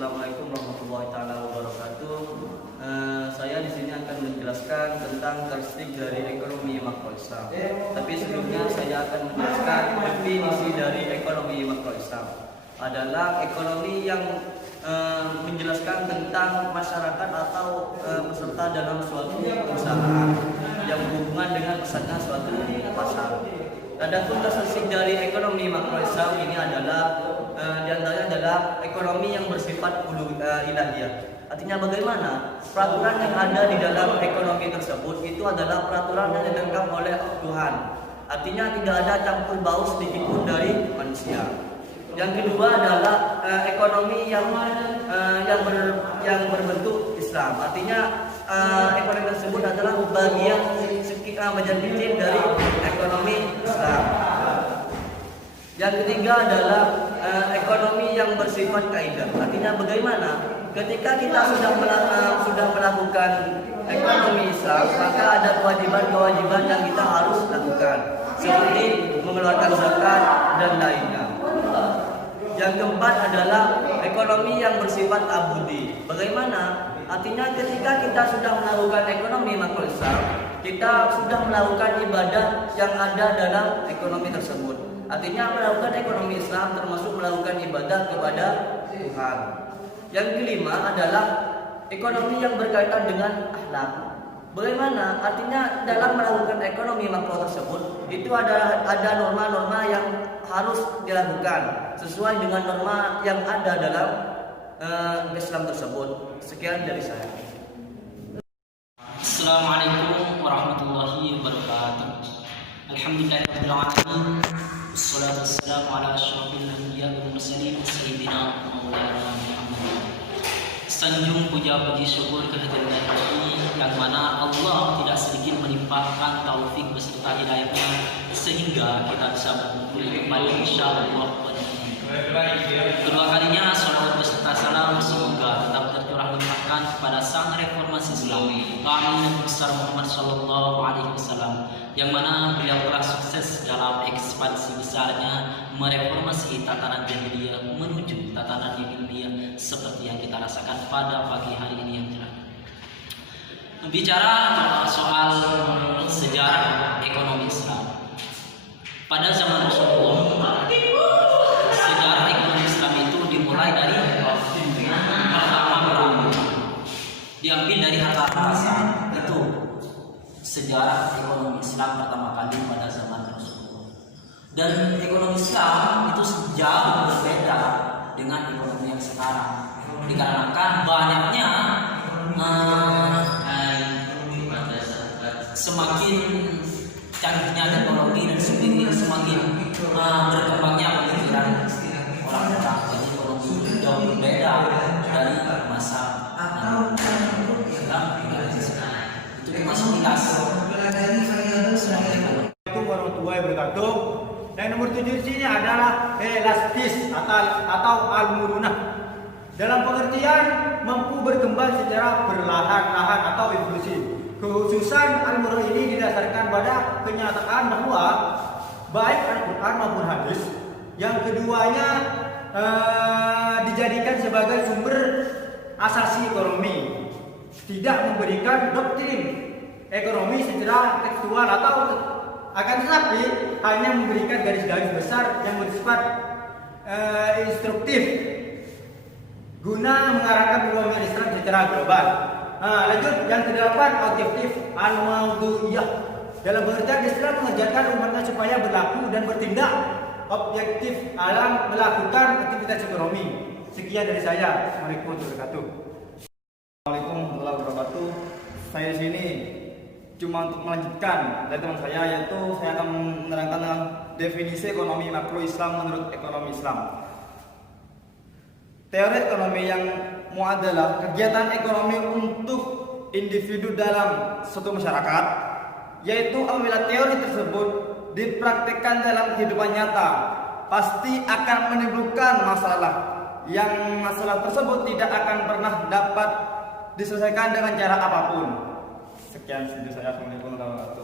Assalamualaikum warahmatullahi taala wabarakatuh. Saya di sini akan menjelaskan tentang karakteristik dari ekonomi makro Islam. Tapi sebelumnya saya akan menjelaskan definisi dari ekonomi makro Islam. Adalah ekonomi yang menjelaskan tentang masyarakat atau peserta dalam suatu perusahaan yang berhubungan dengan pesatnya suatu pasar. Adapun karakteristik dari ekonomi makro Islam ini adalah diantaranya adalah ekonomi yang bersifat ilahiyah. Artinya bagaimana peraturan yang ada di dalam ekonomi tersebut itu adalah peraturan yang ditentukan oleh Tuhan. Artinya tidak ada campur baur sedikit pun dari manusia. Yang kedua adalah ekonomi yang berbentuk Islam. Artinya ekonomi tersebut adalah bagian kecil dari ekonomi Islam. Yang ketiga adalah ekonomi yang bersifat kaidah. Artinya bagaimana ketika kita sudah melakukan ekonomi Islam, maka ada kewajiban-kewajiban yang kita harus lakukan, seperti mengeluarkan zakat dan lainnya. Yang keempat adalah ekonomi yang bersifat abudi. Bagaimana? Artinya ketika kita sudah melakukan ekonomi makro Islam, kita sudah melakukan ibadah yang ada dalam ekonomi tersebut. Artinya melakukan ekonomi Islam termasuk melakukan ibadah kepada Tuhan. Yang kelima adalah ekonomi yang berkaitan dengan akhlak. Bagaimana? Artinya dalam melakukan ekonomi makro tersebut itu ada norma-norma yang harus dilakukan sesuai dengan norma yang ada dalam Islam tersebut. Sekian dari saya. Assalamualaikum warahmatullahi wabarakatuh. Alhamdulillahirabbil alamin. Wassalatu wassalamu ala asyrafil anbiya'i wal mursalin sayyidina Maulana Muhammad. Sanjung puja-puji syukur kehadiran Ilahi yang mana Allah tidak sedikit melimpahkan taufik beserta hidayahnya sehingga kita bisa berkumpul kepada insyaallah. Kedua kalinya salawat beserta salam semoga tetap tercurah limpahkan kepada sang reformasi Islam Nabi besar Muhammad sallallahu alaihi wasallam yang mana beliau telah sukses dalam ekspansi besarnya mereformasi tatanan jahiliyah menuju tatanan ilmiah seperti yang kita rasakan pada pagi hari ini yang cerah. Bicara soal sejarah ekonomi Islam pada zaman Rasulullah, sejarah ekonomi Islam itu dimulai dari pertama berumur, diambil dari harta rampasan. Itu sejarah ekonomi Islam pertama kali pada zaman Rasulullah. Dan ekonomi Islam itu jauh berbeda dengan ekonomi yang sekarang, dikarenakan banyaknya semakin canggihnya teknologi dan semakin berkembangnya pemikiran orang-orang. Jadi ekonomi jauh berbeda dari masa itu termasuk kilas. Assalamualaikum warahmatullahi wabarakatuh. Yang nomor 7 di sini adalah elastis atau al-murunah. Dalam pengertian mampu berkembang secara perlahan-lahan atau evolusi. Kekhususan al-murunah ini didasarkan pada kenyataan bahwa baik Al-Quran maupun hadis yang keduanya dijadikan sebagai sumber asasi ekonomi, tidak memberikan doktrin ekonomi secara tekstual atau akan tetapi hanya memberikan garis-garis besar yang bersifat instruktif guna mengarahkan perkembangan Islam secara global. Lanjut yang ke-8, objektif al-mawdu'iyah. Dalam pengertian Islam mengajarkan umatnya supaya berlaku dan bertindak objektif dalam melakukan aktivitas ekonomi. Sekian dari saya. Assalamualaikum warahmatullahi wabarakatuh. Assalamualaikum warahmatullahi wabarakatuh. Saya di sini cuma untuk melanjutkan dari teman saya, yaitu saya akan menerangkan tentang definisi ekonomi makro Islam menurut ekonomi Islam. Teori ekonomi yang adalah kegiatan ekonomi untuk individu dalam suatu masyarakat, yaitu apabila teori tersebut dipraktikkan dalam kehidupan nyata, pasti akan menimbulkan masalah. Yang masalah tersebut tidak akan pernah dapat diselesaikan dengan cara apapun. Sekian video saya. Assalamualaikum warahmatullahi wabarakatuh.